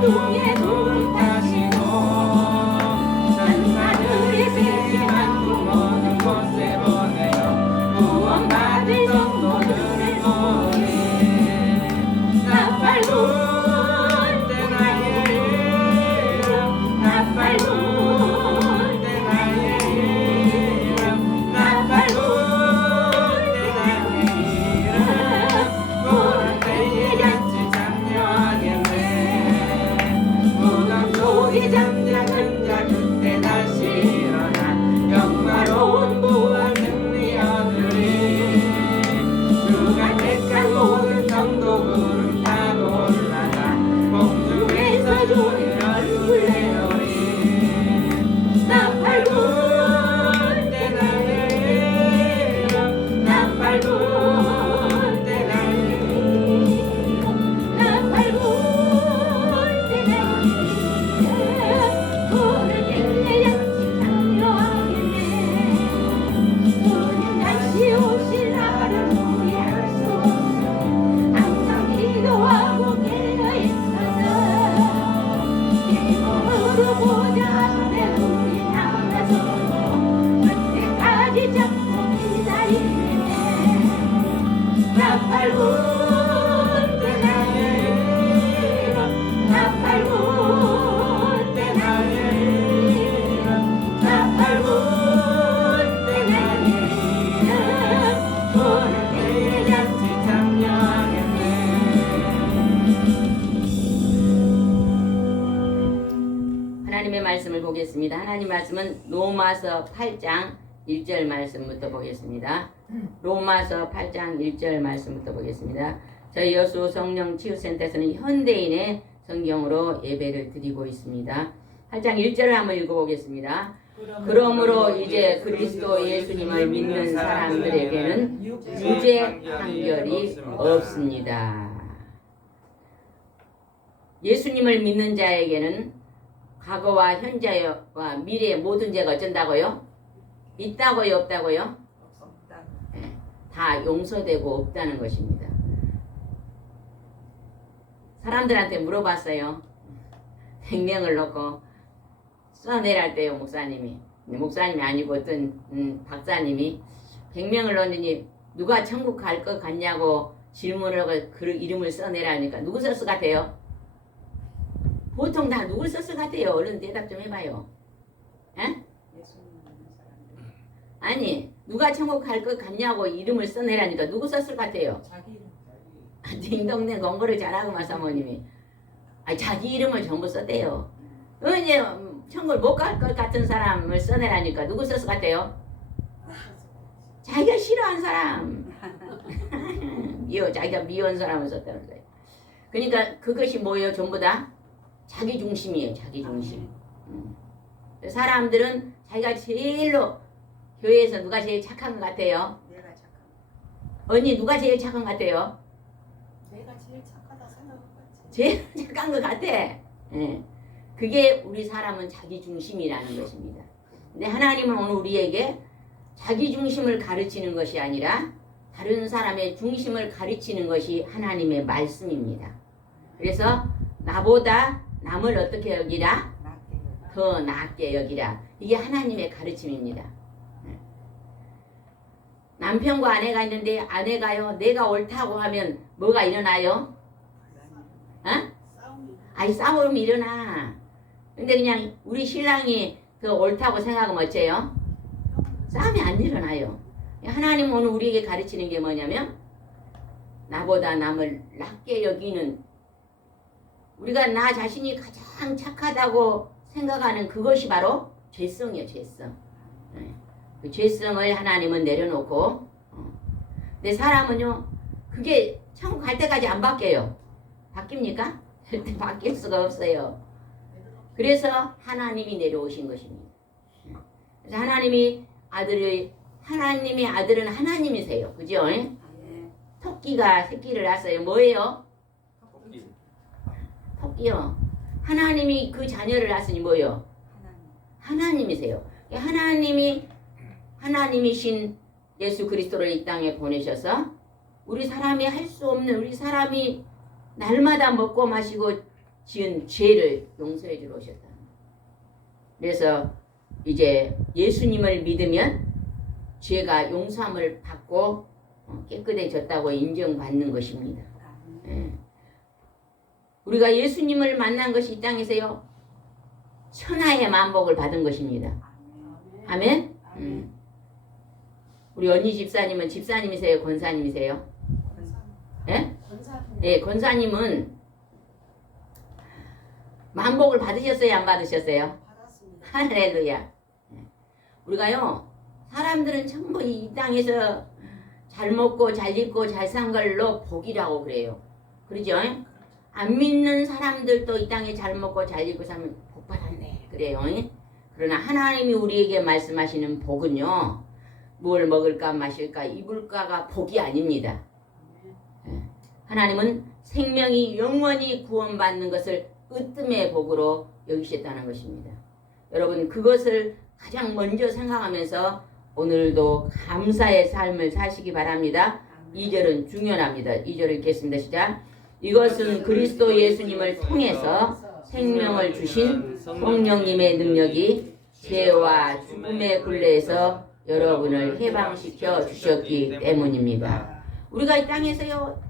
어둠의 불을 타시고 천사들의 세계만 모든 곳에 보내어 구원받을 성도들을 모으네. 나팔 불 때 나의 이름 나팔 불 때 나의 이름 나팔 불 때 나의 이름 부를 때에 잔치 참여하겠네. 무덤 속에 잠자는 자 그때 다시 일어나 영화로운 부활 승리 얻으리. 주가 택한 모든 성도들은 타고 올라가 공중에서 주의 얼굴 내오리. 나팔 불 때 나의 이름 나팔 불 때 나의 이름 나팔 불 때 나의 이름 부를 때에 잔치 참여하겠네. 주님 다시 오실 날을 우리할 수 없어 항상 기도하고 깨어있어서 이 몸으로 보좌 앞에 우리 나가서 그때까지 잡고 기다리네. 나팔 불 때 나의 이름 나팔 불 때 나의 이름 나팔 불 때 나의 이름 부를 때에 잔치 참여하겠네. 하나님의 말씀을 보겠습니다. 하나님 말씀은 로마서 8장 1절 말씀부터 보겠습니다. 로마서 8장 1절 말씀부터 보겠습니다. 저희 여수 성령 치유센터에서는 현대인의 성경으로 예배를 드리고 있습니다. 8장 1절을 한번 읽어보겠습니다. 그러므로 이제 그리스도 예수님을 믿는 사람들에게는 유죄 판결이 없습니다. 예수님을 믿는 자에게는 과거와 현재와 미래의 모든 죄가 어쩐다고요? 있다고요? 없다고요? 네, 다 용서되고 없다는 것입니다. 사람들한테 물어봤어요. 100명을 놓고 써내랄 때요, 목사님이. 목사님이 아니고 어떤 박사님이 100명을 넣느니 누가 천국 갈 것 같냐고 질문을 하고 그 이름을 써내라니까 누구 썼을 것 같아요? 보통 다 누굴 썼을 것 같아요? 얼른 대답 좀 해봐요. 에? 아니, 누가 천국 갈 것 같냐고 이름을 써내라니까 누구 썼을 것 같아요? 자기 이름. 딩동댕 공부를 잘하고 사모님이 자기 이름을 전부 썼대요. 이제 천국을 못 갈 것 같은 사람을 써내라니까 누구 썼을 것 같아요? 자기가 싫어하는 사람. 자기가 미워하는 사람을 썼다는 거예요. 그러니까 그것이 뭐예요? 전부 다 자기 중심이에요. 자기 중심. 사람들은 자기가 제일로 교회에서 누가 제일 착한 것 같아요? 내가 착한. 언니 누가 제일 착한 것 같아요? 내가 제일 착하다 생각하지. 제일 착한 것 같아. 예. 그게 우리 사람은 자기 중심이라는 것입니다. 근데 하나님은 오늘 우리에게 자기 중심을 가르치는 것이 아니라 다른 사람의 중심을 가르치는 것이 하나님의 말씀입니다. 그래서 나보다 남을 어떻게 여기라? 더 낫게 여기라. 이게 하나님의 가르침입니다. 남편과 아내가 있는데 아내가요 내가 옳다고 하면 뭐가 일어나요? 아니 싸움이 일어나. 근데 그냥 우리 신랑이 그 옳다고 생각하면 어째요? 싸움이 안 일어나요. 하나님은 오늘 우리에게 가르치는 게 뭐냐면 나보다 남을 낮게 여기는, 우리가 나 자신이 가장 착하다고 생각하는 그것이 바로 죄성이에요. 죄성. 그 죄성을 하나님은 내려놓고 근데 사람은요 그게 천국 갈 때까지 안 바뀌어요. 바뀝니까? 절대 바뀔 수가 없어요. 그래서 하나님이 내려오신 것입니다. 그래서 하나님의 아들은 하나님이세요. 그죠? 토끼가 새끼를 낳았어요. 뭐예요? 토끼요. 하나님이 그 자녀를 낳았으니 뭐예요? 하나님이세요. 하나님이신 예수 그리스도를 이 땅에 보내셔서 우리 사람이 할 수 없는, 우리 사람이 날마다 먹고 마시고 지은 죄를 용서해 주러 오셨다. 그래서 이제 예수님을 믿으면 죄가 용서함을 받고 깨끗해졌다고 인정받는 것입니다. 예. 우리가 예수님을 만난 것이 이 땅에서요 천하의 만복을 받은 것입니다. 아멘. 우리 언니 집사님은 집사님이세요? 권사님이세요? 예? 예, 권사님은 만복을 받으셨어요? 안 받으셨어요? 받았습니다. 할렐루야. 우리가요 사람들은 전부 이 땅에서 잘 먹고 잘 입고 잘 산 걸로 복이라고 그래요. 그러죠? 안 믿는 사람들도 이 땅에 잘 먹고 잘 입고 살면 복 받았네 그래요. 그러나 하나님이 우리에게 말씀하시는 복은요 뭘 먹을까 마실까 입을까가 복이 아닙니다. 하나님은 생명이 영원히 구원받는 것을 으뜸의 복으로 여기셨다는 것입니다. 여러분 그것을 가장 먼저 생각하면서 오늘도 감사의 삶을 사시기 바랍니다. 2절은 중요합니다. 2절 읽겠습니다. 시작. 이것은 그리스도 예수님을 통해서 생명을 주신 성령님의 능력이 죄와 죽음의 굴레에서 여러분을 해방시켜 주셨기 때문입니다. 우리가 이 땅에서요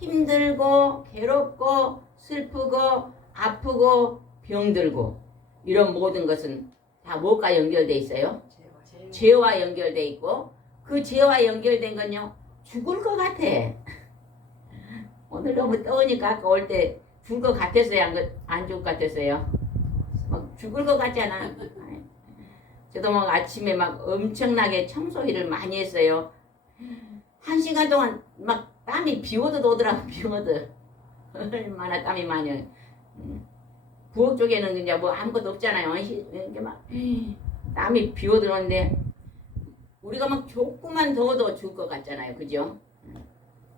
힘들고 괴롭고 슬프고 아프고 병들고 이런 모든 것은 다 뭐가 연결돼 있어요? 죄와 연결돼 있고 그 죄와 연결된 건요 죽을 것 같아. 오늘 너무 떠우니까 아까 올 때 죽을 것 같았어요? 안 죽을 것 같았어요? 막 죽을 것 같잖아. 저도 막 아침에 막 엄청나게 청소일을 많이 했어요. 1시간 동안 막 땀이 비오듯 오더라고. 비오듯. 얼마나 땀이 많이 와요. 부엌 쪽에는 그냥 뭐 아무것도 없잖아요. 이렇게 막 땀이 비오들었는데 우리가 막 조금만 더워도 죽을 것 같잖아요. 그죠?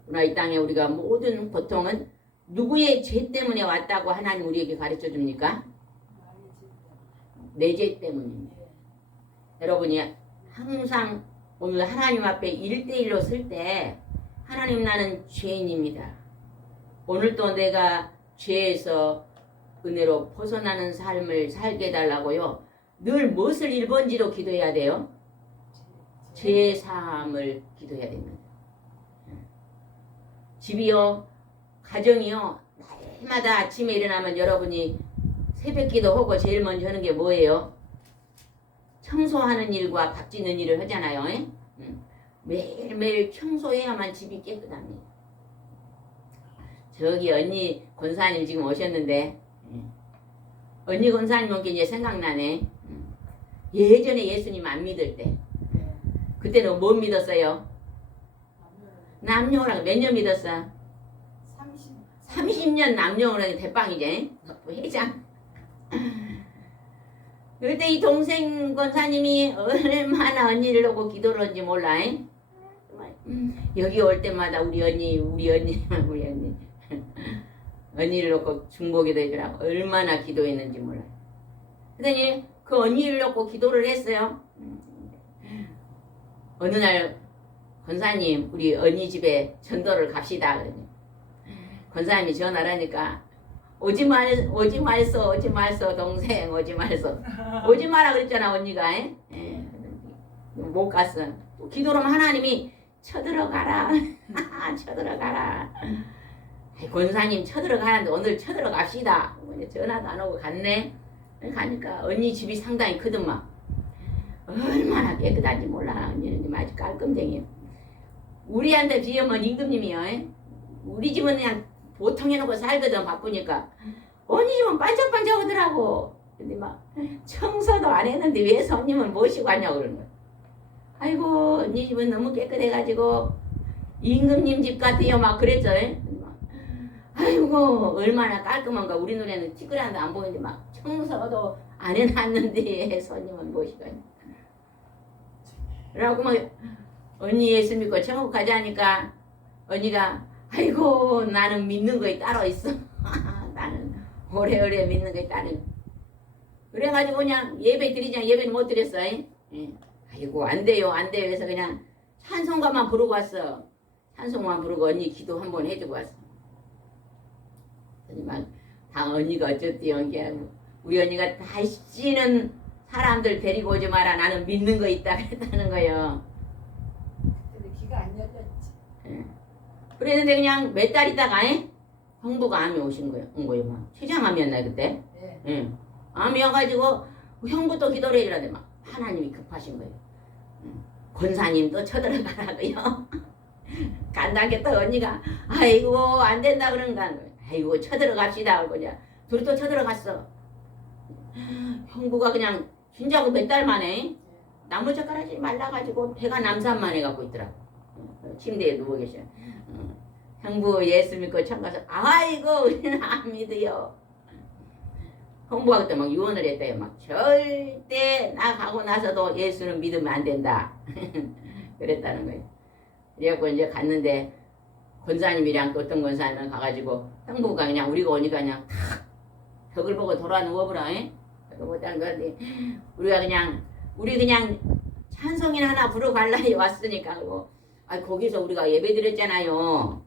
그러나 이 땅에 우리가 모든 고통은 누구의 죄 때문에 왔다고 하나님 우리에게 가르쳐 줍니까? 내 죄 때문입니다. 여러분이 항상 오늘 하나님 앞에 1대1로 설 때 하나님 나는 죄인입니다. 오늘도 내가 죄에서 은혜로 벗어나는 삶을 살게 해달라고요. 늘 무엇을 1번지로 기도해야 돼요? 죄 사함을 기도해야 됩니다. 집이요, 가정이요, 날마다 아침에 일어나면 여러분이 새벽기도 하고 제일 먼저 하는 게 뭐예요? 청소하는 일과 밥 짓는 일을 하잖아요. 매일매일 청소해야만 집이 깨끗합니다. 저기 언니 권사님 지금 오셨는데 언니 권사님 이제 생각나네. 예전에 예수님 안 믿을 때 그때는 뭐 믿었어요? 남녀랑 몇 년 믿었어? 30년 남녀랑 대빵이지. 회장. 그때 이 동생 권사님이 얼마나 언니를 놓고 기도를 한지 몰라. 여기 올 때마다 우리 언니 언니를 놓고 중보기도 해주라고 얼마나 기도했는지 몰라. 그러더니 그 언니를 놓고 기도를 했어요. 어느 날 권사님 우리 언니 집에 전도를 갑시다. 그러니 권사님이 전화를 하니까 오지 말소 동생 오지 말소. 오지 마라 그랬잖아 언니가. 못 갔어. 기도로 하나님이 쳐들어가라. 쳐들어가라. 권사님 쳐들어가는데 오늘 쳐들어갑시다. 전화도 안 오고 갔네. 가니까 언니 집이 상당히 크더만. 얼마나 깨끗한지 몰라. 언니는 아주 깔끔쟁이에요. 우리한테 비하면 임금님이요. 우리 집은 그냥 보통 해놓고 살거든 바쁘니까. 언니 집은 반짝반짝 오더라고. 근데 막 청소도 안 했는데 왜 손님을 모시고 왔냐고 그러는 거야. 아이고 언니 집은 너무 깨끗해가지고 임금님 집 같아요 막 그랬죠. 아이고 얼마나 깔끔한가. 우리 눈에는 찌그러한데 안 보이는데 막 청소도 안 해놨는데 손님을 모시고 왔냐. 그러고 막 언니 예수 믿고 천국 가자니까 언니가 아이고 나는 믿는 거에 따로 있어. 나는 오래오래 믿는 거에 따로. 그래가지고 그냥 예배 드리자. 예배는 못 드렸어. 아이고 안 돼요 해서 그냥 찬송가만 부르고 왔어. 찬송만 부르고 언니 기도 한번 해주고 왔어. 막 다 언니가 어쨌든 연기하고 우리 언니가 다시는 사람들 데리고 오지 마라 나는 믿는 거 있다 그랬다는 거예요. 근데 귀가 안 열렸지. 그랬는데 그냥 몇 달 있다가 형부가 암이 오신 거예요. 온 거예요. 막 췌장암이었나요 그때? 네. 예. 암이어가지고 형부도 기도를 해주라는데 막 하나님이 급하신 거예요. 권사님 또 쳐들어가라고요. 간단하게 또 언니가 아이고 안 된다 그런가. 아이고 쳐들어갑시다. 그냥 둘이 또 쳐들어갔어. 형부가 그냥 진짜고 몇 달 만에 나무젓가락이 말라가지고 배가 남산만 해갖고 있더라고. 침대에 누워 계셔. 형부 예수 믿고 참 가서 아이고 우리는 안 믿어요. 형부가 그때 막 유언을 했대요. 막 절대 나 가고 나서도 예수는 믿으면 안 된다. 그랬다는 거예요. 그래갖고 이제 갔는데 권사님이랑 또 어떤 권사님이랑 가가지고 형부가 그냥 우리가 오니까 그냥 탁 벽을 보고 돌아 누워보라. 우리가 그냥 우리 그냥 찬송이나 하나 부르고 갈라에 왔으니까 그리고 거기서 우리가 예배 드렸잖아요.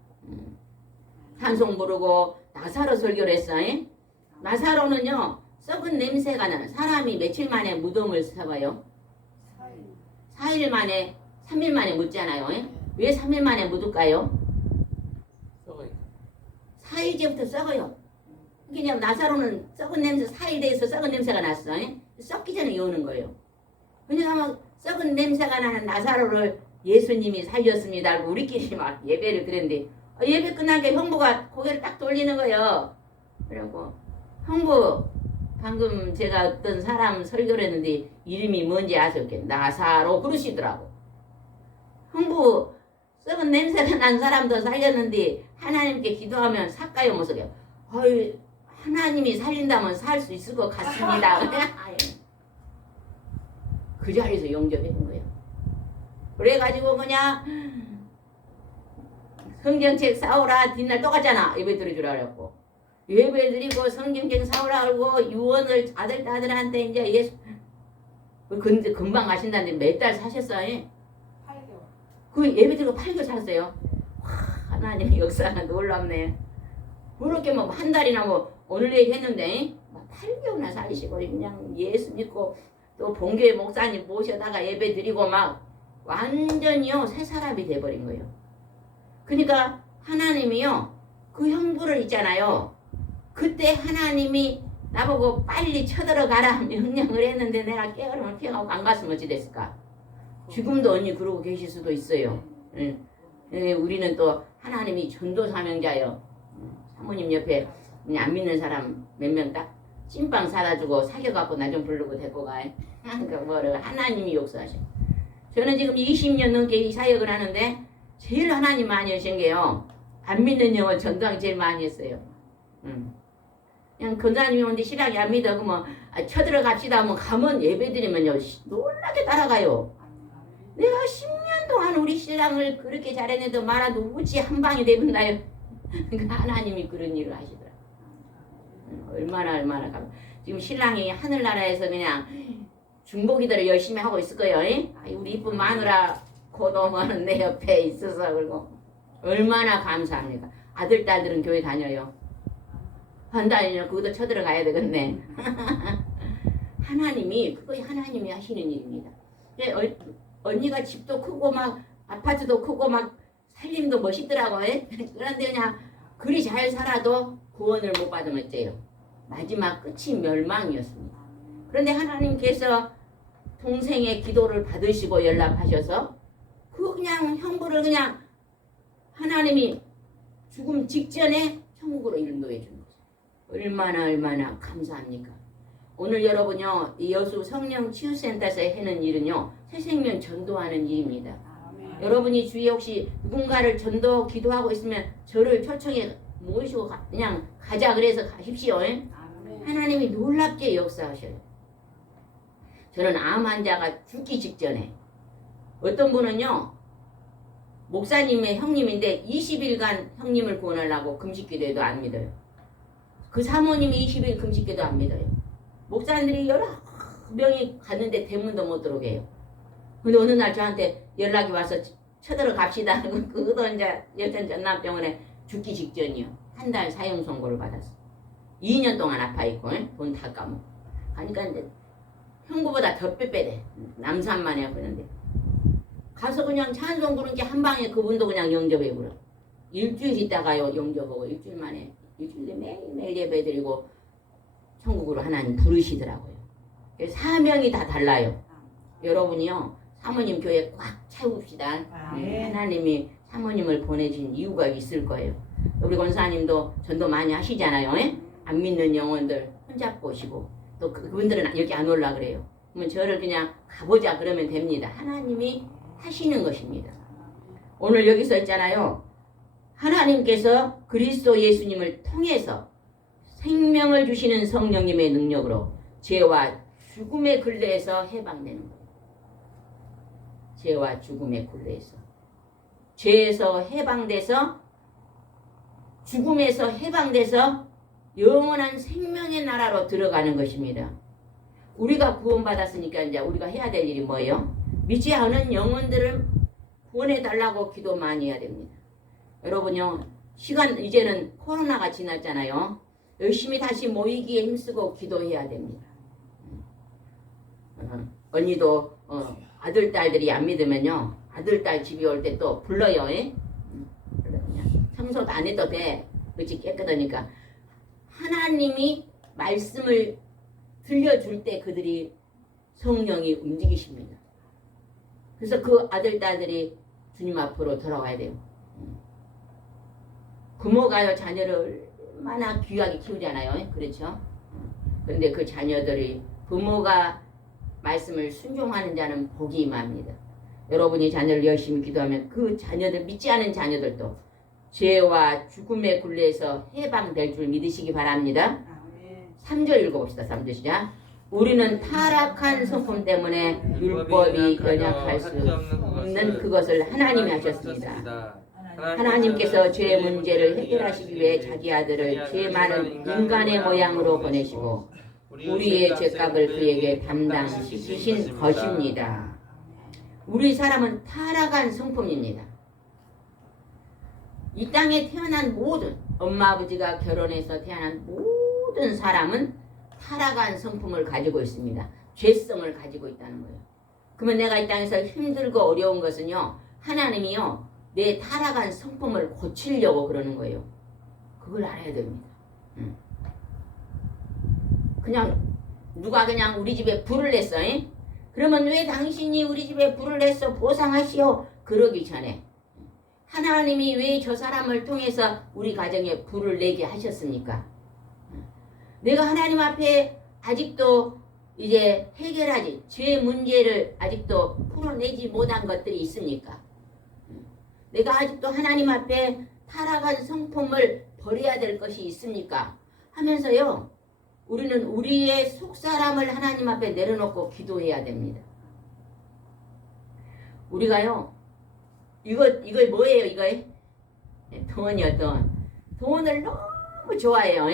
찬송 부르고 나사로 설교를 했어. 나사로는요 썩은 냄새가 나는 사람이 며칠 만에 무덤을 썩어요? 4일 만에 3일 만에 묻잖아요. 왜 3일 만에 묻을까요? 썩어요. 4일째부터 썩어요. 그냥 나사로는 썩은 냄새 4일 돼서 썩은 냄새가 났어. 썩기 전에 이오는 거예요. 왜냐하면 썩은 냄새가 나는 나사로를 예수님이 살렸습니다. 우리끼리 막 예배를 드렸는데 예배 끝나니까 형부가 고개를 딱 돌리는 거예요. 그래갖고 형부 방금 제가 어떤 사람 설교를 했는데 이름이 뭔지 아세요? 나사로 그러시더라고. 형부 썩은 냄새가 난 사람도 살렸는데 하나님께 기도하면 살까요? 못 살까요? 어이 하나님이 살린다면 살 수 있을 것 같습니다. 그 자리에서 용접해준 거예요. 그래가지고 그냥 성경책 사오라 뒷날 또 갔잖아. 예배 드려주라 그랬고 예배 드리고 성경책 사오라 그러고 유언을 아들한테 이제 예수 근데 금방 가신다는데 몇 달 사셨어요? 8개월. 그 예배 드리고 8개월 살았어요. 와 하나님의 역사가 놀랍네. 그렇게 뭐 한 달이나 뭐 오늘 얘기했는데 8개월나 살리시고 그냥 예수 믿고 또 본교회 목사님 모셔다가 예배 드리고 막 완전히요 새 사람이 돼버린 거예요. 그러니까 하나님이요 그 형부를 있잖아요. 그때 하나님이 나보고 빨리 쳐들어가라 명령을 했는데 내가 깨어름을 피하고 안 갔으면 어찌 됐을까. 지금도 언니 그러고 계실 수도 있어요. 우리는 또 하나님이 전도 사명자요. 사모님 옆에 안 믿는 사람 몇 명 딱 찐빵 사다 주고 사겨갖고 나 좀 부르고 데리고 가. 그러니까 뭐를 하나님이 역사하셔. 저는 지금 20년 넘게 이 사역을 하는데 제일 하나님 많이 하신 게요. 안 믿는 영혼 전도하기 제일 많이 했어요. 그냥 권사님이 오는데 신랑이 안 믿어 그러면 쳐들어갑시다 하면 가면 예배드리면요 놀라게 따라가요. 내가 10년 동안 우리 신랑을 그렇게 잘했는데 말아도 우지 한 방에 내분나요. 그러니까 하나님이 그런 일을 하시더라. 얼마나 감. 지금 신랑이 하늘나라에서 그냥 중보기도를 열심히 하고 있을 거예요. 우리 이쁜 마누라 고도모는 내 옆에 있어서 그리고 얼마나 감사합니까. 아들 딸들은 교회 다녀요. 한 달이면 그것도 쳐들어가야 되겠네. 하나님이 그거 하나님이 하시는 일입니다. 언니가 집도 크고 막 아파트도 크고 막 살림도 멋있더라고. 그런데 그냥 그리 잘 살아도 구원을 못 받으면 어째요. 마지막 끝이 멸망이었습니다. 그런데 하나님께서 동생의 기도를 받으시고 연락하셔서 그 그냥 형부를 그냥 하나님이 죽음 직전에 천국으로 인도해 준 거죠. 얼마나 감사합니까? 오늘 여러분요 이 여수 성령 치유센터에서 하는 일은요 새생명 전도하는 일입니다. 여러분이 주위에 혹시 누군가를 전도 기도하고 있으면 저를 초청해 모시고 그냥 가자 그래서 가십시오. 하나님이 놀랍게 역사하셔요. 저는 암 환자가 죽기 직전에 어떤 분은요 목사님의 형님인데 20일간 형님을 구원하려고 금식기도해도 안 믿어요. 그 사모님이 20일 금식기도 안 믿어요. 목사님들이 여러 명이 갔는데 대문도 못 들어오게 해요. 근데 어느 날 저한테 연락이 와서 쳐들어갑시다. 그것도 이제 여전 전남병원에 죽기 직전이요. 한 달 사형 선고를 받았어. 2년 동안 아파 있고 돈 다 까먹고 하니까 이제 형부보다 더 빼빼대. 남산만 해 그러는데 가서 그냥 찬송 부른 게 한 방에 그분도 그냥 영접해 버려. 일주일 있다가요 영접하고 일주일 만에 일주일에 매일매일 예배드리고 천국으로 하나님 부르시더라고요. 사명이 다 달라요. 여러분이요 사모님 교회 꽉 채웁시다. 하나님이 사모님을 보내준 이유가 있을 거예요. 우리 권사님도 전도 많이 하시잖아요. 안 믿는 영혼들 혼자 보시고 또 그분들은 여기 안 올라 그래요. 그러면 저를 그냥 가보자 그러면 됩니다. 하나님이 하시는 것입니다. 오늘 여기서 있잖아요. 하나님께서 그리스도 예수님을 통해서 생명을 주시는 성령님의 능력으로 죄와 죽음의 굴레에서 해방되는 거예요. 죄와 죽음의 굴레에서 죄에서 해방돼서 죽음에서 해방돼서 영원한 생명의 나라로 들어가는 것입니다. 우리가 구원받았으니까 이제 우리가 해야 될 일이 뭐예요? 믿지 않은 영혼들을 구원해달라고 기도 많이 해야 됩니다. 여러분요 시간 이제는 코로나가 지났잖아요. 열심히 다시 모이기에 힘쓰고 기도해야 됩니다. 언니도 아들 딸들이 안 믿으면요 아들 딸 집에 올 때 또 불러요. 청소도 안 해도 돼. 그치 깨끗하니까 하나님이 말씀을 들려줄 때 그들이 성령이 움직이십니다. 그래서 그 아들 딸들이 주님 앞으로 돌아와야 돼요. 부모가요 자녀를 얼마나 귀하게 키우잖아요. 그렇죠? 그런데 그 자녀들이 부모가 말씀을 순종하는 자는 복이 임합니다. 여러분이 자녀를 열심히 기도하면 그 자녀들 믿지 않은 자녀들도 죄와 죽음의 굴레에서 해방될 줄 믿으시기 바랍니다. 3절 읽어봅시다. 3절 시작. 우리는 타락한 성품 때문에 율법이 연약할 수 없는 그것을 하나님이 하셨습니다. 하나님께서 죄의 문제를 해결하시기 위해 자기 아들을 죄 많은 인간의 모양으로 보내시고 우리의 죄값을 그에게 담당시키신 것입니다. 우리 사람은 타락한 성품입니다. 이 땅에 태어난 모든 엄마 아버지가 결혼해서 태어난 모든 사람은 타락한 성품을 가지고 있습니다. 죄성을 가지고 있다는 거예요. 그러면 내가 이 땅에서 힘들고 어려운 것은요 하나님이요 내 타락한 성품을 고치려고 그러는 거예요. 그걸 알아야 됩니다. 그냥 누가 그냥 우리 집에 불을 냈어. 그러면 왜 당신이 우리 집에 불을 냈어 보상하시오 그러기 전에 하나님이 왜 저 사람을 통해서 우리 가정에 불을 내게 하셨습니까? 내가 하나님 앞에 아직도 이제 해결하지 죄 문제를 아직도 풀어내지 못한 것들이 있습니까? 내가 아직도 하나님 앞에 타락한 성품을 버려야 될 것이 있습니까? 하면서요 우리는 우리의 속사람을 하나님 앞에 내려놓고 기도해야 됩니다. 우리가요 이거 뭐예요? 이거 돈이요 돈. 돈을 너무 좋아해요.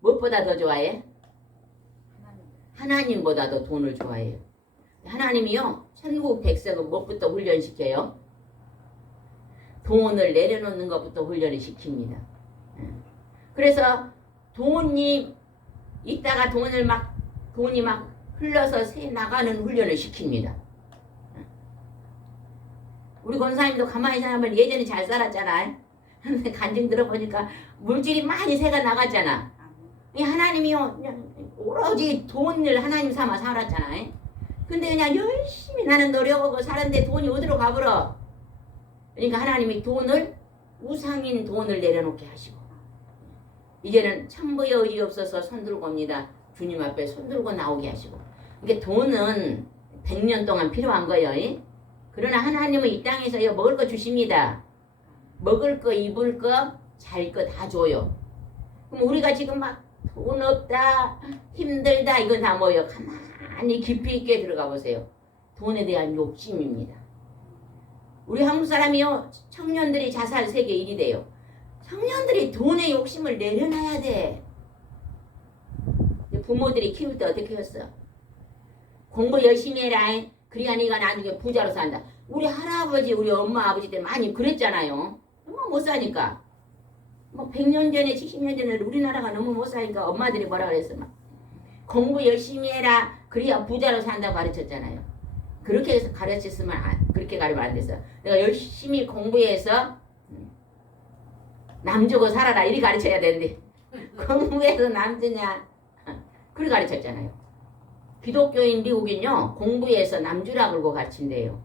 무엇보다 더 좋아해? 하나님보다도 돈을 좋아해요. 하나님이요 천국 백성은 무엇부터 훈련시켜요? 돈을 내려놓는 것부터 훈련을 시킵니다. 그래서 돈이 있다가 돈이 막 흘러서 새 나가는 훈련을 시킵니다. 우리 권사님도 가만히 생각하면 예전에 잘 살았잖아. 근데 간증 들어보니까 물질이 많이 새가 나갔잖아. 하나님이요 그냥 오로지 돈을 하나님 삼아 살았잖아. 근데 그냥 열심히 나는 노력하고 사는데 돈이 어디로 가버려. 그러니까 하나님이 돈을 우상인 돈을 내려놓게 하시고 이제는 천부의 의지 없어서 손들고 옵니다. 주님 앞에 손들고 나오게 하시고. 그러니까 돈은 100년 동안 필요한 거예요. 그러나 하나님은 이 땅에서 먹을 거 주십니다. 먹을 거, 입을 거, 잘 거 다 줘요. 그럼 우리가 지금 막 돈 없다, 힘들다 이건 다 뭐예요? 가만히 깊이 있게 들어가 보세요. 돈에 대한 욕심입니다. 우리 한국 사람이요 청년들이 자살 세계 1위 돼요. 청년들이 돈의 욕심을 내려놔야 돼. 부모들이 키울 때 어떻게 했어? 공부 열심히 해라. 그래야 네가 나중에 부자로 산다. 우리 할아버지 우리 엄마 아버지 때 많이 그랬잖아요. 못 사니까. 뭐 100년 전에 70년 전에 우리나라가 너무 못 사니까 엄마들이 뭐라 그랬어 막 공부 열심히 해라 그래야 부자로 산다고 가르쳤잖아요. 그렇게 해서 가르쳤으면 그렇게 가르치면 안 됐어. 내가 열심히 공부해서 남 주고 살아라 이리 가르쳐야 되는데 공부해서 남 주냐 그렇게 가르쳤잖아요. 기독교인 미국은요 공부해서 남 주라 그러고 가르친대요.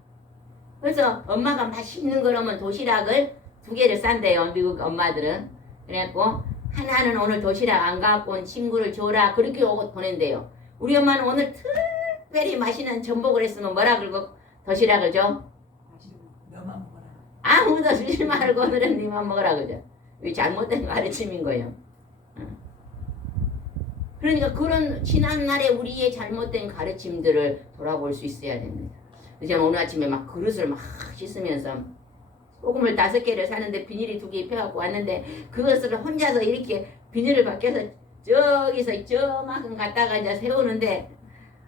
그래서 엄마가 맛있는 거라면 도시락을 2개를 싼대요. 미국 엄마들은. 그래갖고 하나는 오늘 도시락 안 갖고 온 친구를 줘라 그렇게 오고 보낸대요. 우리 엄마는 오늘 특별히 맛있는 전복을 했으면 뭐라 그러고 도시락을 줘? 너만 먹어라. 아무도 주지 말고 오늘은 니만 먹으라 그죠. 이 잘못된 가르침인 거예요. 그러니까 그런 지난날에 우리의 잘못된 가르침들을 돌아볼 수 있어야 됩니다. 제가 오늘 아침에 막 그릇을 막 씻으면서 소금을 5개를 사는데 비닐이 2개 입혀갖고 왔는데 그것을 혼자서 이렇게 비닐을 밖에서 저기서 저만큼 갖다가 이제 세우는데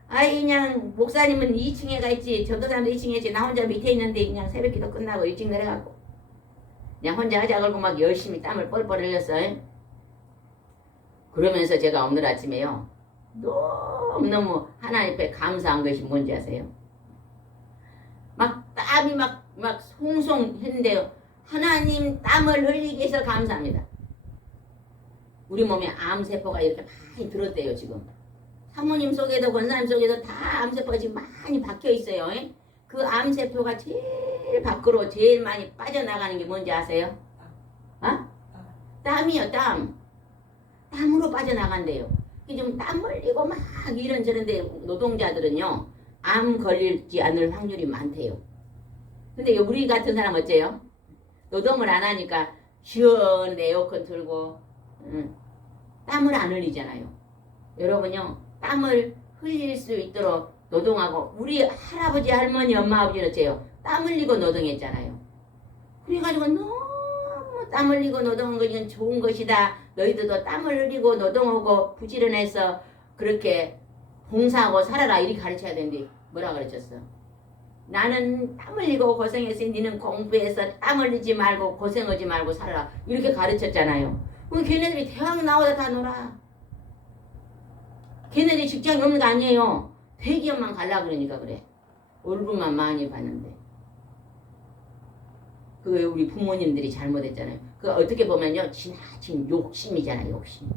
아이 그냥 목사님은 2층에 가 있지 저도 사람도 2층에 있지 나 혼자 밑에 있는데 그냥 새벽기도 끝나고 일찍 내려가고 그냥 혼자 하자 그러고 막 열심히 땀을 뻘뻘 흘렸어요. 그러면서 제가 오늘 아침에요 너무너무 하나님 앞에 감사한 것이 뭔지 아세요? 막 땀이 막 송송 했는데요 하나님 땀을 흘리게 해서 감사합니다. 우리 몸에 암세포가 이렇게 많이 들었대요. 지금 사모님 속에도 권사님 속에도 다 암세포가 지금 많이 박혀 있어요. 그 암세포가 제일 밖으로 제일 많이 빠져나가는 게 뭔지 아세요? 땀이요. 땀으로 빠져나간대요. 좀 땀 흘리고 막 이런저런데 노동자들은요 암 걸리지 않을 확률이 많대요. 근데 우리 같은 사람 어째요? 노동을 안 하니까 시원 에어컨 틀고 땀을 안 흘리잖아요. 여러분요 땀을 흘릴 수 있도록 노동하고 우리 할아버지 할머니 엄마 아버지는 어째요? 땀 흘리고 노동했잖아요. 그래가지고 너무 땀 흘리고 노동한 건 좋은 것이다. 너희들도 땀을 흘리고 노동하고 부지런해서 그렇게 봉사하고 살아라 이렇게 가르쳐야 되는데 뭐라 가르쳤어? 나는 땀 흘리고 고생했으니 니는 공부해서 땀 흘리지 말고 고생하지 말고 살아라 이렇게 가르쳤잖아요. 그럼 걔네들이 대학 나오다 다 놀아. 걔네들이 직장이 없는 거 아니에요. 대기업만 갈라 그러니까 그래. 얼굴만 많이 봤는데 그게 우리 부모님들이 잘못했잖아요. 그 어떻게 보면요 지나친 욕심이잖아요. 욕심.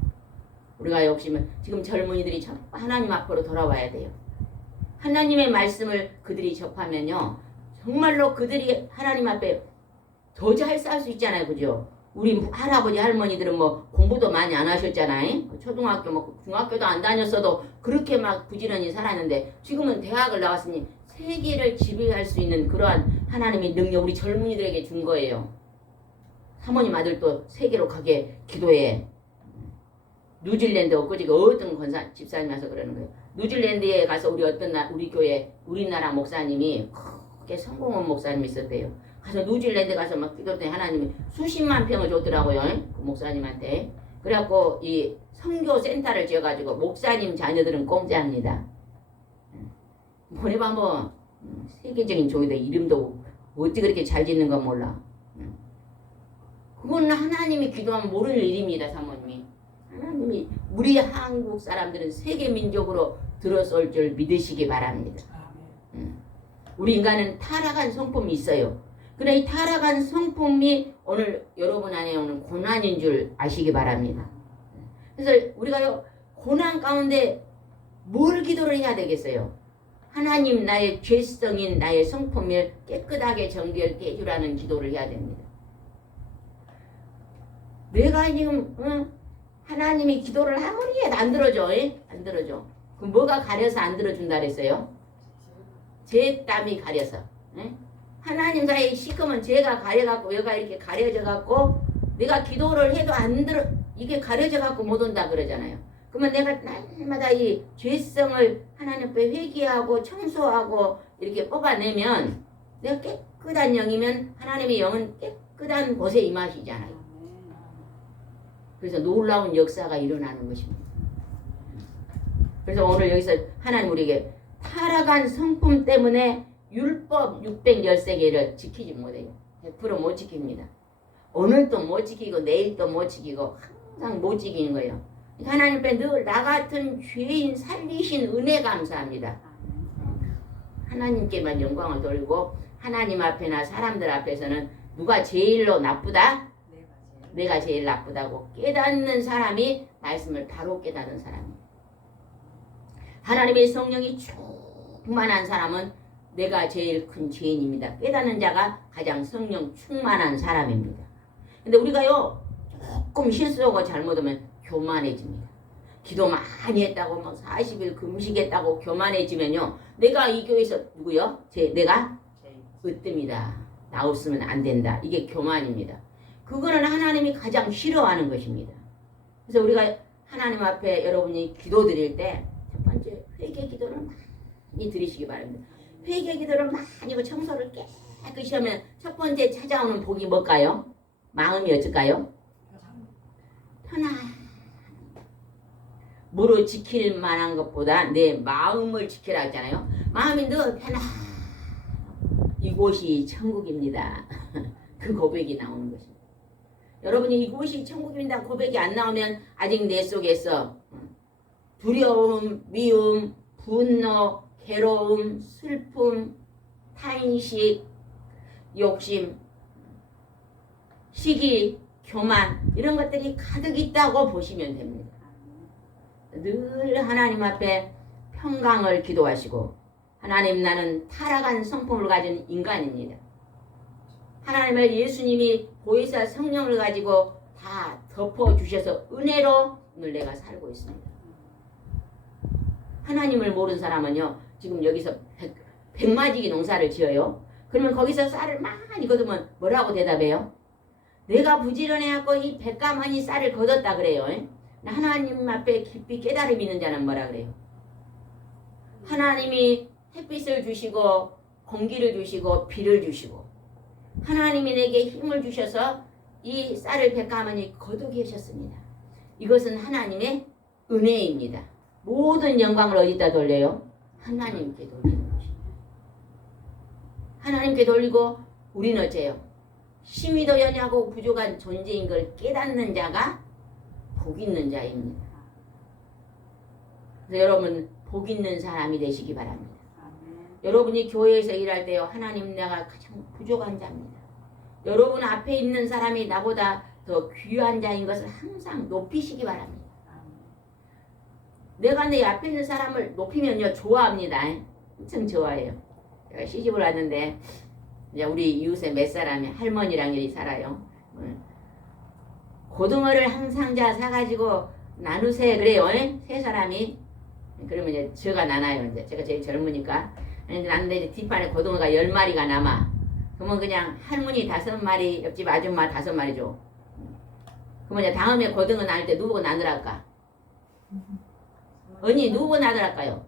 우리가 욕심은 지금 젊은이들이 하나님 앞으로 돌아와야 돼요. 하나님의 말씀을 그들이 접하면요 정말로 그들이 하나님 앞에 더 잘 살 수 있잖아요. 그죠? 우리 할아버지 할머니들은 뭐 공부도 많이 안 하셨잖아요. 초등학교 뭐 중학교도 안 다녔어도 그렇게 막 부지런히 살았는데 지금은 대학을 나왔으니 세계를 지배할 수 있는 그러한 하나님의 능력 우리 젊은이들에게 준 거예요. 사모님 아들도 세계로 가게 기도해. 뉴질랜드 엊그제 어떤 권사 집사님 와서 그러는 거예요. 뉴질랜드에 가서 우리 교회 우리나라 목사님이 크게 성공한 목사님이 있었대요. 가서 뉴질랜드 가서 막 기도했더니 하나님이 수십만 평을 줬더라고요. 그 목사님한테. 그래갖고 이 선교 센터를 지어가지고 목사님 자녀들은 공짜입니다. 보내봐 한번 세계적인 종이다. 이름도 어찌 그렇게 잘 짓는 건 몰라. 그건 하나님이 기도하면 모르는 일입니다. 사모님이. 하나님이 우리 한국 사람들은 세계 민족으로 들어설 줄 믿으시기 바랍니다. 우리 인간은 타락한 성품이 있어요. 그러나 이 타락한 성품이 오늘 여러분 안에 오는 고난인 줄 아시기 바랍니다. 그래서 우리가 고난 가운데 뭘 기도를 해야 되겠어요? 하나님 나의 죄성인 나의 성품을 깨끗하게 정결케 해주라는 기도를 해야 됩니다. 내가 지금 하나님이 기도를 아무리 해도 안 들어줘. 안 들어줘. 그럼 뭐가 가려서 안 들어준다 그랬어요? 제 땀이 가려서. 하나님 사이에 시커먼 죄가 가려갖고 여가 이렇게 가려져갖고 내가 기도를 해도 안 들어 이게 가려져갖고 못 온다 그러잖아요. 그러면 내가 날마다 이 죄성을 하나님 앞에 회개하고 청소하고 이렇게 뽑아내면 내가 깨끗한 영이면 하나님의 영은 깨끗한 곳에 임하시잖아요. 그래서 놀라운 역사가 일어나는 것입니다. 그래서 오늘 여기서 하나님 우리에게 타락한 성품 때문에 율법 613개를 지키지 못해요. 100% 못 지킵니다. 오늘 또 못 지키고 내일 또 못 지키고 항상 못 지키는 거예요. 하나님 앞에 늘 나 같은 죄인 살리신 은혜 감사합니다. 하나님께만 영광을 돌리고 하나님 앞에나 사람들 앞에서는 누가 제일로 나쁘다? 내가 제일 나쁘다고 깨닫는 사람이 말씀을 바로 깨닫는 사람이에요. 하나님의 성령이 충만한 사람은 내가 제일 큰 죄인입니다. 깨닫는 자가 가장 성령 충만한 사람입니다. 근데 우리가요 조금 실수하고 잘못하면 교만해집니다. 기도 많이 했다고 뭐 40일 금식했다고 교만해지면요 내가 이 교회에서 누구요? 내가 으뜸이다. 나 없으면 안 된다. 이게 교만입니다. 그거는 하나님이 가장 싫어하는 것입니다. 그래서 우리가 하나님 앞에 여러분이 기도 드릴 때 첫 번째 회개 기도를 많이 드리시기 바랍니다. 회개 기도를 많이 하고 청소를 깨끗이 하면 첫 번째 찾아오는 복이 뭘까요? 마음이 어떨까요? 편안. 무로 지킬 만한 것보다 내 마음을 지키라 했잖아요. 마음이 늘 편안. 이곳이 천국입니다. 그 고백이 나오는 것입니다. 여러분이 이곳이 천국입니다 고백이 안 나오면 아직 내 속에서 두려움, 미움, 분노, 괴로움, 슬픔, 탄식, 욕심, 시기, 교만 이런 것들이 가득 있다고 보시면 됩니다. 늘 하나님 앞에 평강을 기도하시고 하나님 나는 타락한 성품을 가진 인간입니다. 하나님을 예수님이 보혜사 성령을 가지고 다 덮어주셔서 은혜로 오늘 내가 살고 있습니다. 하나님을 모르는 사람은요 지금 여기서 백마지기 농사를 지어요. 그러면 거기서 쌀을 많이 거두면 뭐라고 대답해요? 내가 부지런해갖고 이 백가마니 쌀을 거뒀다 그래요. 하나님 앞에 깊이 깨달음 있는 자는 뭐라 그래요? 하나님이 햇빛을 주시고 공기를 주시고 비를 주시고 하나님이 내게 힘을 주셔서 이 쌀을 백가마니 거두게 하셨습니다. 이것은 하나님의 은혜입니다. 모든 영광을 어디다 돌려요? 하나님께 돌리는 것입니다. 하나님께 돌리고 우리는 어째요? 힘이 더 연약하고 부족한 존재인 걸 깨닫는 자가 복 있는 자입니다. 그래서 여러분 복 있는 사람이 되시기 바랍니다. 여러분이 교회에서 일할 때요 하나님 내가 가장 부족한 자입니다. 여러분 앞에 있는 사람이 나보다 더 귀한 자인 것을 항상 높이시기 바랍니다. 내가 내 앞에 있는 사람을 높이면요 좋아합니다. 엄청 좋아해요. 제가 시집을 왔는데 이제 우리 이웃에 몇 사람이 할머니랑 이리 살아요. 고등어를 한 상자 사가지고 나누세 그래요. 세 사람이. 그러면 이제 제가 나눠요. 이제 제가 제일 젊으니까. 나는데 이제 뒷판에 고등어가 10마리가 남아. 그러면 그냥 할머니 5마리, 옆집 아줌마 5마리 줘. 그러면 이제 다음에 고등어 나눌 때 누구 나누랄까? 언니 누구 나누랄까요?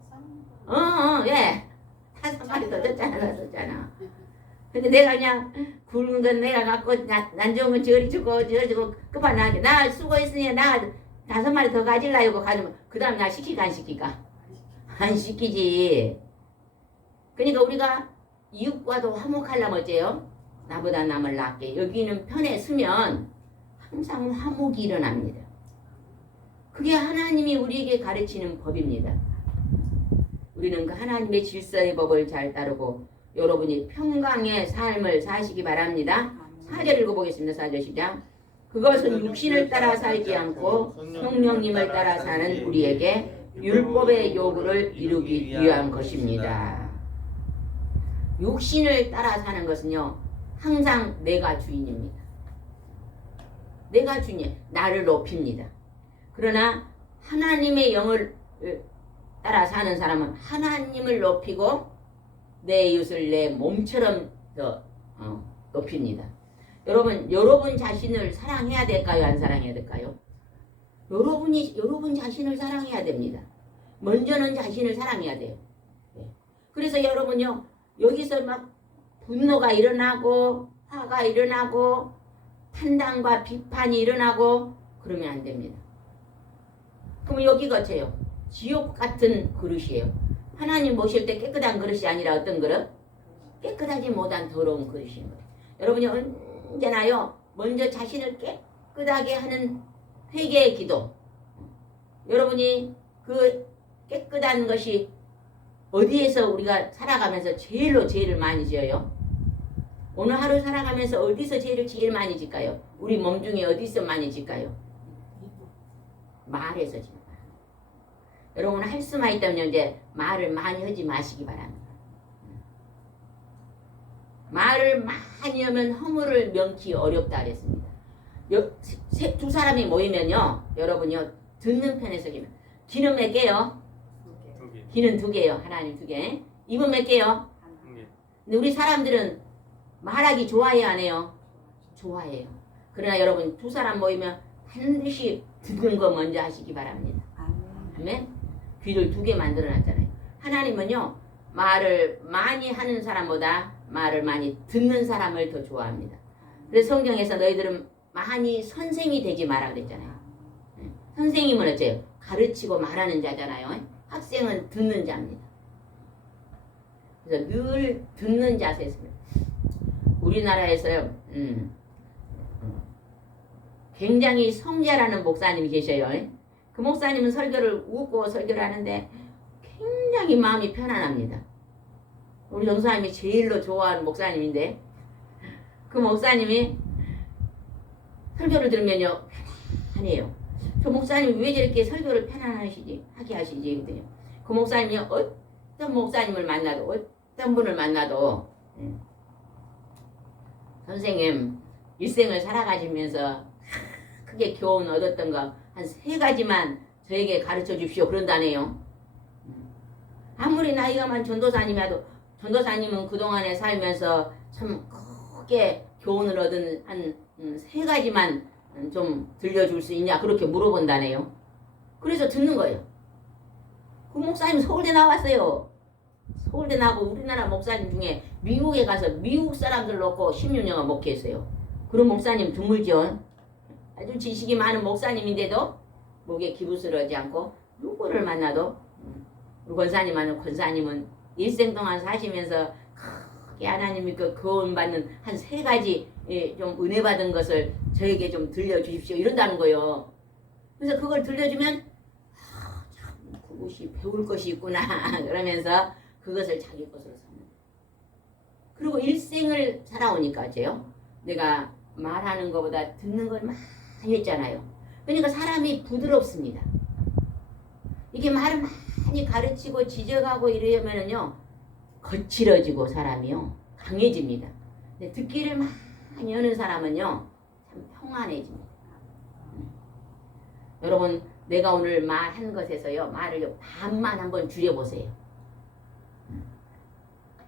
예. 5마리 더 줬잖아. 근데 내가 그냥 굵은 건 내가 갖고 난 좋은 건 저리 주고 급한 나한테 나 수고했으니 나 5마리 더 가질라 이거 가지면 그 다음 나 시킬까 안 시킬까? 안 시키지. 그러니까 우리가 이웃과도 화목하려면 어째요? 나보다 남을 낫게 여기는 편에 서면 항상 화목이 일어납니다. 그게 하나님이 우리에게 가르치는 법입니다. 우리는 그 하나님의 질서의 법을 잘 따르고 여러분이 평강의 삶을 사시기 바랍니다. 4절 읽어보겠습니다. 4절 시작. 그것은 육신을 따라 살지 않고 성령님을 따라 사는 우리에게 율법의 요구를 이루기 위한 것입니다. 육신을 따라 사는 것은요 항상 내가 주인입니다. 내가 주인이에요. 나를 높입니다. 그러나 하나님의 영을 따라 사는 사람은 하나님을 높이고 내 이웃을 내 몸처럼 더 높입니다. 여러분 자신을 사랑해야 될까요? 안 사랑해야 될까요? 여러분 자신을 사랑해야 됩니다. 먼저는 자신을 사랑해야 돼요. 그래서 여러분요 여기서 막 분노가 일어나고 화가 일어나고 판단과 비판이 일어나고 그러면 안 됩니다. 그럼 여기가 어때요? 지옥 같은 그릇이에요. 하나님 모실 때 깨끗한 그릇이 아니라 어떤 그릇? 깨끗하지 못한 더러운 그릇인 거예요. 여러분이 언제나요 먼저 자신을 깨끗하게 하는 회개의 기도. 여러분이 그 깨끗한 것이 어디에서 우리가 살아가면서 제일로 죄를 많이 지어요? 오늘 하루 살아가면서 어디서 죄를 제일 많이 질까요? 우리 몸 중에 어디서 많이 질까요? 말에서 지는 거예요. 여러분 할 수만 있다면 이제 말을 많이 하지 마시기 바랍니다. 말을 많이 하면 허물을 명키 어렵다 그랬습니다. 두 사람이 모이면요, 여러분요 듣는 편에서 귀는 몇 개요? 2개. 귀는 2개요. 하나님 2개. 입은 몇 개요? 1개. 근데 우리 사람들은 말하기 좋아해요, 안 해요? 좋아해요. 그러나 여러분 두 사람 모이면 반드시 듣는 거 먼저 하시기 바랍니다. 아멘. 귀를 2개 만들어놨잖아요. 하나님은요 말을 많이 하는 사람보다 말을 많이 듣는 사람을 더 좋아합니다. 그래서 성경에서 너희들은 많이 선생이 되지 마라 그랬잖아요. 선생님은 어째요? 가르치고 말하는 자잖아요. 학생은 듣는 자입니다. 그래서 늘 듣는 자세였습니다. 우리나라에서요 굉장히 성자라는 목사님이 계셔요. 그 목사님은 설교를 웃고 설교를 하는데 굉장히 마음이 편안합니다. 우리 전사님이 제일로 좋아하는 목사님인데 그 목사님이 설교를 들으면요 편안해요. 저 목사님이 왜 저렇게 설교를 하게 하시지 그랬더니 그 목사님이 어떤 목사님을 만나도 어떤 분을 만나도 선생님 일생을 살아가시면서 크게 교훈 얻었던 거 한 3가지만 저에게 가르쳐 주십시오 그런다네요. 아무리 나이가 많은 전도사님이라도 전도사님은 그동안에 살면서 참 크게 교훈을 얻은 한 3가지만 좀 들려줄 수 있냐 그렇게 물어본다네요. 그래서 듣는 거예요. 그 목사님 서울대 나왔어요. 서울대 나고 우리나라 목사님 중에 미국에 가서 미국 사람들 놓고 16년간 목회했어요. 그런 목사님 드물죠. 아주 지식이 많은 목사님인데도 목에 기부스러워하지 않고 누구를 만나도 우리 권사님은 일생 동안 사시면서 크게 하나님이 그 구원받는 한 3가지 좀 은혜 받은 것을 저에게 좀 들려주십시오 이런다는 거예요. 그래서 그걸 들려주면 참 그것이 배울 것이 있구나 그러면서 그것을 자기 것으로 삼는. 그리고 일생을 살아오니까 어째요? 내가 말하는 것보다 듣는 걸 많이 했잖아요. 그러니까 사람이 부드럽습니다. 이게 말을 많이 가르치고 지적하고 이러면은요 거칠어지고 사람이요 강해집니다. 근데 듣기를 많이 하는 사람은요 참 평안해집니다. 여러분 내가 오늘 말한 것에서요 말을 반만 한번 줄여보세요.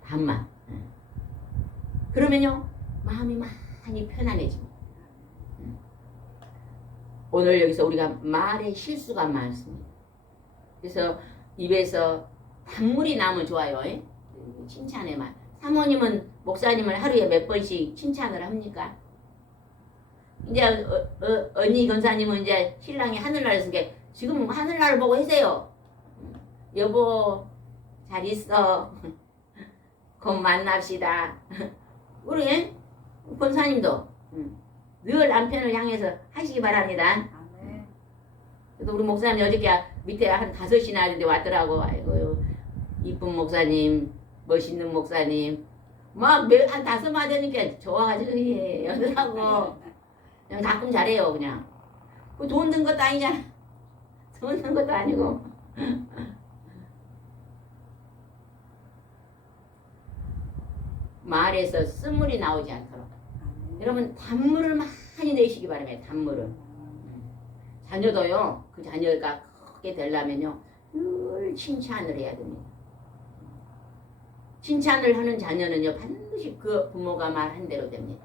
반만. 그러면요 마음이 많이 편안해집니다. 오늘 여기서 우리가 말에 실수가 많습니다. 그래서 입에서 단물이 나면 좋아요. 칭찬의 말. 사모님은 목사님을 하루에 몇 번씩 칭찬을 합니까? 이제 언니 권사님은 이제 신랑이 하늘나라에 있으니까 지금 하늘나라를 보고 하세요. 여보 잘 있어. 곧 만납시다. 우리 권사님도 늘 남편을 향해서 하시기 바랍니다. 그래도 우리 목사님 어저께 밑에 한 5이나 하는데 왔더라고. 아이고 이쁜 목사님, 멋있는 목사님, 막 한 5 맞으니까 좋아가지고 이러더라고. 그냥 가끔 잘해요 그냥. 그 돈 든 것도 아니잖아. 돈 든 것도 아니고. 말에서 쓴물이 나오지 않도록 여러분 단물을 많이 내시기 바랍니다. 단물을. 자녀도요 그 자녀가 크게 되려면요 늘 칭찬을 해야 됩니다. 칭찬을 하는 자녀는요 반드시 그 부모가 말한 대로 됩니다.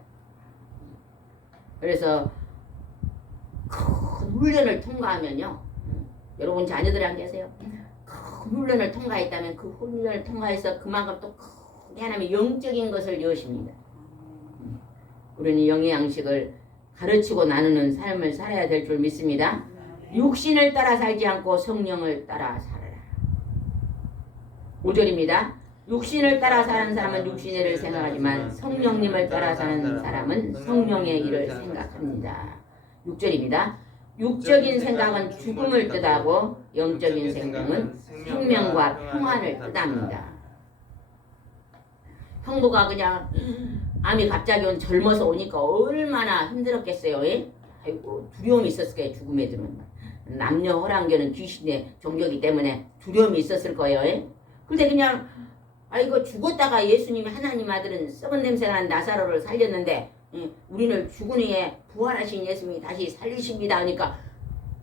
그래서 큰 훈련을 통과하면요 여러분 자녀들이 안 계세요? 큰 훈련을 통과했다면 그 훈련을 통과해서 그만큼 또 크게 하나님의 영적인 것을 여십니다. 우리는 영의 양식을 가르치고 나누는 삶을 살아야 될 줄 믿습니다. 육신을 따라 살지 않고 성령을 따라 살아라. 5절입니다. 육신을 따라 사는 사람은 육신의 일을 생각하지만 성령님을 따라 사는 사람은 성령의 일을 생각합니다. 6절입니다. 육적인 생각은 죽음을 뜻하고 영적인 생각은 생명과 평안을 뜻합니다. 형부가 그냥 암이 갑자기 젊어서 오니까 얼마나 힘들었겠어요. 예? 아이고 두려움이 있었을 거예요. 죽음에 들은 남녀 호랑교는 귀신의 종교이기 때문에 두려움이 있었을 거예요. 예? 근데 그냥 아이고 죽었다가 예수님이 하나님 아들은 썩은 냄새가 나는 나사로를 살렸는데 우리는 죽은 후에 부활하신 예수님이 다시 살리십니다 하니까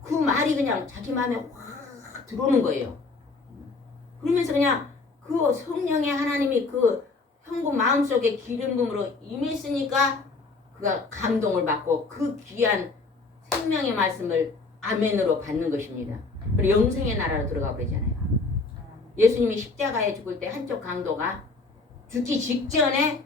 그 말이 그냥 자기 마음에 확 들어오는 거예요. 그러면서 그냥 그 성령의 하나님이 그 형부 마음속에 기름 부음으로 임했으니까 그가 감동을 받고 그 귀한 생명의 말씀을 아멘으로 받는 것입니다. 그리고 영생의 나라로 들어가 버리잖아요. 예수님이 십자가에 죽을 때 한쪽 강도가 죽기 직전에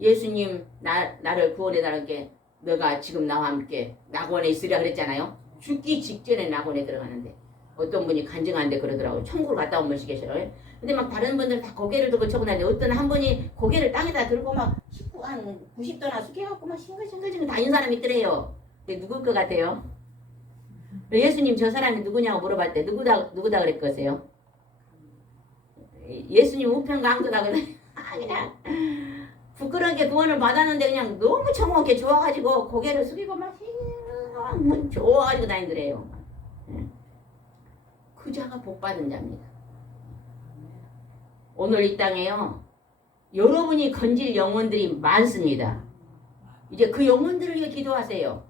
예수님 나를 구원해달라는 게 너가 지금 나와 함께 낙원에 있으라 그랬잖아요. 죽기 직전에 낙원에 들어가는데 어떤 분이 간증하는데 그러더라고요. 천국을 갔다 온 분이 계셔요. 근데 막 다른 분들 다 고개를 들고 쳐보는데 어떤 한 분이 고개를 땅에다 들고 막 19, 한 90도나 숙여갖고 막 싱글싱글 다니는 사람이 있더래요. 근데 누굴 것 같아요? 예수님 저 사람이 누구냐고 물어봤을 때 누구다 그랬거세요? 예수님 우편 강도다 그래. 그냥 부끄럽게 구원을 받았는데 그냥 너무 청하게 좋아가지고 고개를 숙이고 막 좋아가지고 다니더래요. 그 자가 복받은 자입니다. 오늘 이 땅에요 여러분이 건질 영혼들이 많습니다. 이제 그 영혼들을 위해 기도하세요.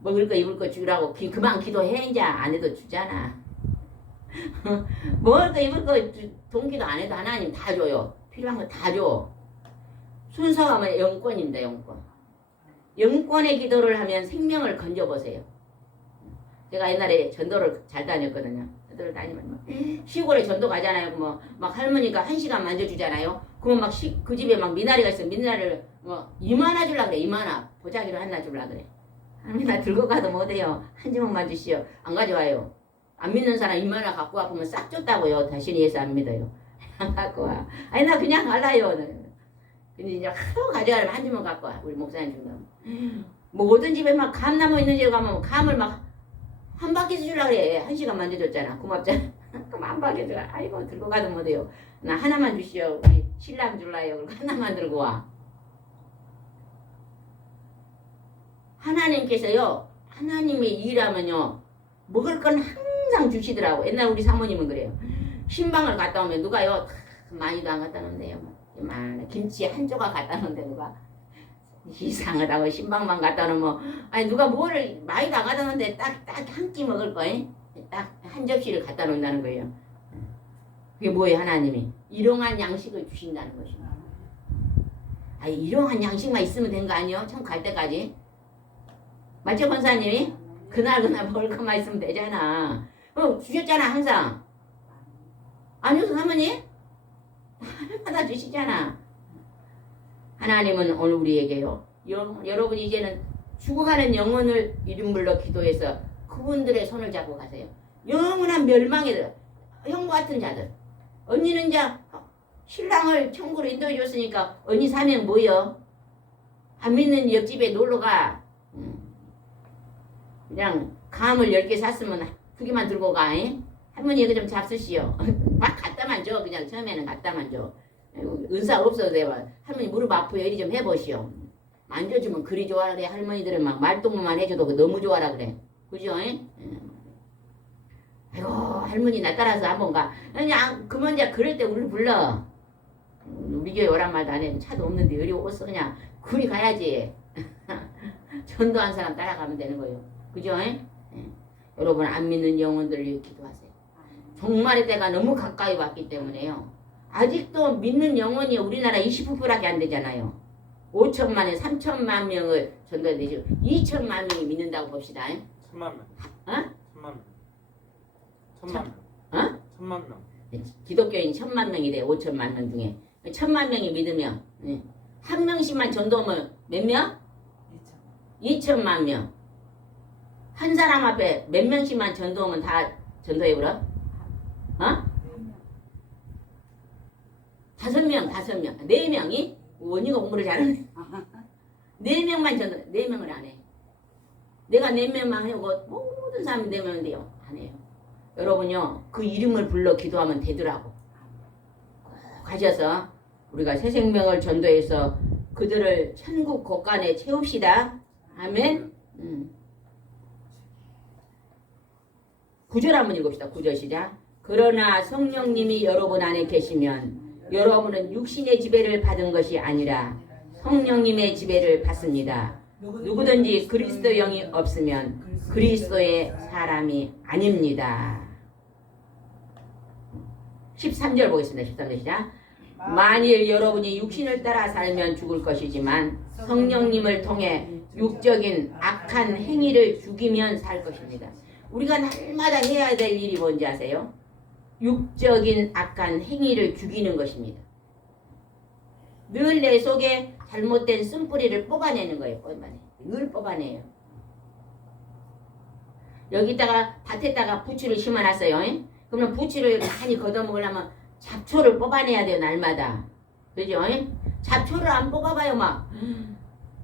먹을 거 입을 거 주라고 그만 기도해. 이제 안 해도 주잖아. 먹을 거 입을 거 동기도 안 해도 하나님 다 줘요. 필요한 거 다 줘. 순서가 뭐냐 영권입니다. 영권. 영권의 기도를 하면 생명을 건져보세요. 제가 옛날에 전도를 잘 다녔거든요. 전도를 다니면 시골에 전도 가잖아요. 뭐 막 할머니가 1시간 만져주잖아요. 그러면 막 그 집에 막 미나리가 있어. 미나리를 뭐 2만원 주려고 그래. 2만원. 보자기로 하나 주려고 그래. 할머니 나 들고 가도 못해요. 한 주먹만 주시오. 안 가져와요. 안 믿는 사람 2만원 갖고 와보면 싹 줬다고요. 다시는 예수 안 믿어요. 안 갖고 와. 아니 나 그냥 갈라요. 근데 이제 하도 가져가려면 한 주먹 갖고 와. 우리 목사님 준다면. 뭐 어떤 집에 막 감나무 있는 집에 가면 감을 막 한 바퀴 주려고 그래. 1시간 만져줬잖아. 고맙잖아. 그럼 한 바퀴 줘. 아이고 들고 가도 못해요. 나 하나만 주시오. 우리 신랑 줄라요. 그리고 하나만 들고 와. 하나님께서요. 하나님의 일하면요. 먹을 건 항상 주시더라고. 옛날 우리 사모님은 그래요. 신방을 갔다 오면 누가요. 많이도 안 갖다 놓는데요. 김치 한 조각 갖다 놓는데 누가 이상하다고 신방만 갖다 놓으면 아니 누가 뭐를 많이도 안 갖다 놓는데 딱 한 끼 먹을 거에 딱 한 접시를 갖다 놓는다는 거예요. 그게 뭐예요? 하나님이 일용한 양식을 주신다는 것입니다. 아니 일용한 양식만 있으면 된 거 아니요? 참 갈 때까지 맞죠 권사님이? 그날 먹을 것만 있으면 되잖아. 주셨잖아 항상. 아니요 사모님? 하나 주시잖아. 하나님은 오늘 우리에게요. 여러분이 이제는 죽어가는 영혼을 이름불러 기도해서 그분들의 손을 잡고 가세요. 영원한 멸망에 형부 같은 자들. 언니는 이제 신랑을 천국으로 인도해 줬으니까 언니 사명 뭐여? 안 믿는 옆집에 놀러가. 그냥 감을 10개 샀으면 2개만 들고 가. 할머니 이거 좀 잡수시오. 막 갖다만 줘. 그냥 처음에는 갖다만 줘. 은사 없어도 돼. 할머니 무릎 아프요. 이리 좀 해보시오. 만져주면 그리 좋아라 그래. 할머니들은 막 말동무만 해줘도 너무 좋아라 그래. 그죠? 아이고 할머니 나 따라서 한번 가. 그냥 그만 이제 그럴 때 우리 불러. 우리 교회 오란 말도 안 해. 차도 없는데 이리 오서 그냥 그리 가야지. 전도한 사람 따라가면 되는 거예요. 그죠? 여러분 안 믿는 영혼들을 위해 기도하세요. 종말의 때가 너무 가까이 왔기 때문에요. 아직도 믿는 영혼이 우리나라 20%밖에 안 되잖아요. 5천만에 3천만 명을 전도해내죠. 2천만 명이 믿는다고 봅시다. 1,000만 명. 어? 1,000만 명. 어? 1,000만 명. 기독교인 1,000만 명이 돼. 5천만 명 중에 1,000만 명이 믿으면 한 명씩만 전도하면 몇 명? 2천만 명. 한 사람 앞에 몇 명씩만 전도하면 다 전도해 버려? 어? 5명, 4명이 원이가 공부를 잘하네. 4명만 전도, 4명을 안 해. 내가 4명만 하고 모든 사람이 4명은 돼요. 안 해요. 여러분요, 그 이름을 불러 기도하면 되더라고. 가셔서 우리가 새 생명을 전도해서 그들을 천국 곳간에 채웁시다. 아멘. 9절 한번 읽읍시다. 9절 시작. 그러나 성령님이 여러분 안에 계시면 여러분은 육신의 지배를 받은 것이 아니라 성령님의 지배를 받습니다. 누구든지 그리스도 영이 없으면 그리스도의 사람이 아닙니다. 13절 보겠습니다. 13절 시작. 만일 여러분이 육신을 따라 살면 죽을 것이지만 성령님을 통해 육적인 악한 행위를 죽이면 살 것입니다. 우리가 날마다 해야 될 일이 뭔지 아세요? 육적인 악한 행위를 죽이는 것입니다. 늘 내 속에 잘못된 쓴뿌리를 뽑아내는 거예요. 늘 뽑아내요. 여기다가 밭에다가 부추를 심어놨어요. 그러면 부추를 많이 걷어먹으려면 잡초를 뽑아내야 돼요. 날마다. 그죠? 잡초를 안 뽑아봐요. 막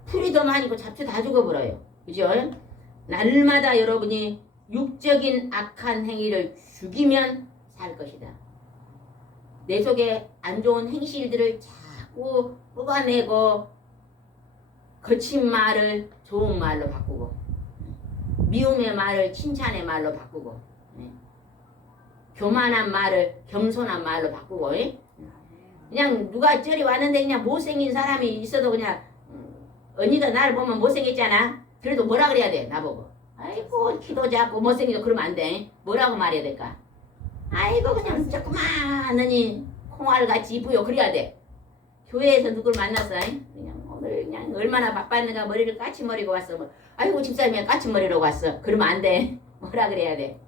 풀이 더 많이 있고 잡초 다 죽어버려요. 그죠? 날마다 여러분이 육적인 악한 행위를 죽이면 살 것이다. 내 속에 안 좋은 행실들을 자꾸 뽑아내고 거친 말을 좋은 말로 바꾸고 미움의 말을 칭찬의 말로 바꾸고 교만한 말을 겸손한 말로 바꾸고 그냥 누가 저리 왔는데 그냥 못생긴 사람이 있어도 그냥 언니가 나를 보면 못생겼잖아. 그래도 뭐라 그래야 돼? 나보고 아이고 키도 작고 못생기고 그러면 안 돼. 뭐라고 말해야 될까? 아이고 그냥 조그마하니 콩알같이 이쁘요 그래야 돼. 교회에서 누굴 만났어? 그냥 오늘 그냥 얼마나 바빴는가 머리를 까치머리고 왔어. 뭐. 아이고 집사님이 까치머리로 왔어. 그러면 안 돼. 뭐라 그래야 돼?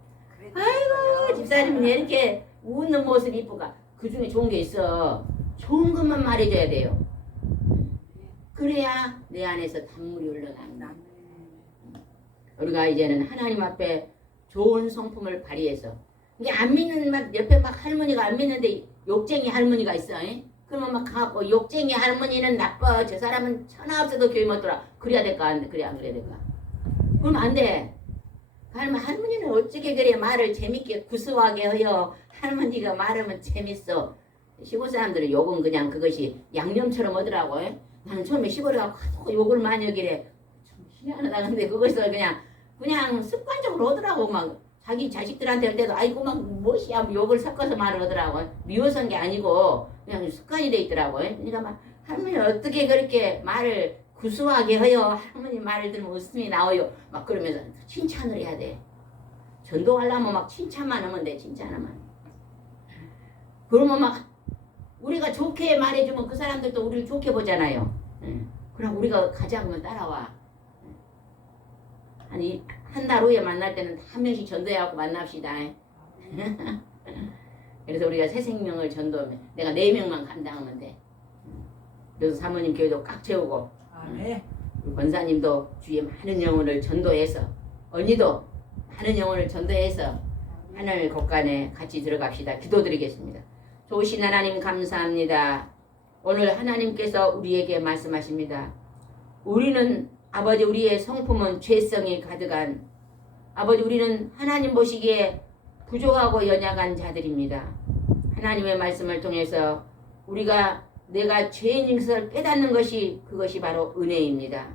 아이고 집사님이 이렇게 웃는 모습이 이쁘가. 그 중에 좋은 게 있어. 좋은 것만 말해줘야 돼요. 그래야 내 안에서 단물이 흘러간다. 우리가 이제는 하나님 앞에 좋은 성품을 발휘해서 이게 안 믿는 막 옆에 막 할머니가 안 믿는데 욕쟁이 할머니가 있어. 그러면 막 가고 욕쟁이 할머니는 나빠. 저 사람은 천하 없어도 교회 못 들어. 그래야 될까? 안 그래 안 그래야 될까? 그러면 안 돼. 할머니는 어떻게 그래 말을 재밌게 구수하게 해요. 할머니가 말하면 재밌어. 시골 사람들은 욕은 그냥 그것이 양념처럼 하더라고. 나는 처음에 시골에 가서 욕을 많이 하길래 좀 희한하다. 근데 그것을 그냥 습관적으로 하더라고. 막 자기 자식들한테 할 때도 아이고 막 무엇이야 욕을 섞어서 말을 하더라고. 미워서 한 게 아니고 그냥 습관이 돼 있더라고. 그러니까 막 할머니 어떻게 그렇게 말을 구수하게 해요. 할머니 말을 들으면 웃음이 나와요. 막 그러면서 칭찬을 해야 돼. 전도하려면 막 칭찬만 하면 돼. 칭찬하면. 그러면 막 우리가 좋게 말해주면 그 사람들도 우리를 좋게 보잖아요. 그럼 우리가 가자 그러면 따라와. 한 달 후에 만날 때는 한 명씩 전도해갖고 만납시다. 그래서 우리가 새 생명을 전도하면 내가 4명만 감당하면 돼. 그래서 사모님 교회도 꽉 채우고 네. 우리 권사님도 주위에 많은 영혼을 전도해서 언니도 많은 영혼을 전도해서 하늘 곳간에 같이 들어갑시다. 기도드리겠습니다. 좋으신 하나님 감사합니다. 오늘 하나님께서 우리에게 말씀하십니다. 우리는 아버지 우리의 성품은 죄성이 가득한 아버지 우리는 하나님 보시기에 부족하고 연약한 자들입니다. 하나님의 말씀을 통해서 우리가 내가 죄인 것을 깨닫는 것이 그것이 바로 은혜입니다.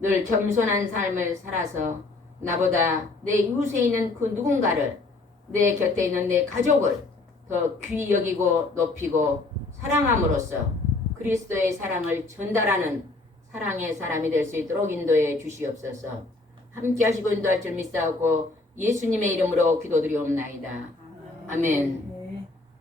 늘 겸손한 삶을 살아서 나보다 내 이웃에 있는 그 누군가를 내 곁에 있는 내 가족을 더 귀히 여기고 높이고 사랑함으로써 그리스도의 사랑을 전달하는 사랑의 사람이 될 수 있도록 인도해 주시옵소서. 함께 하시고 인도할 줄 믿사오고 예수님의 이름으로 기도드리옵나이다. 아멘.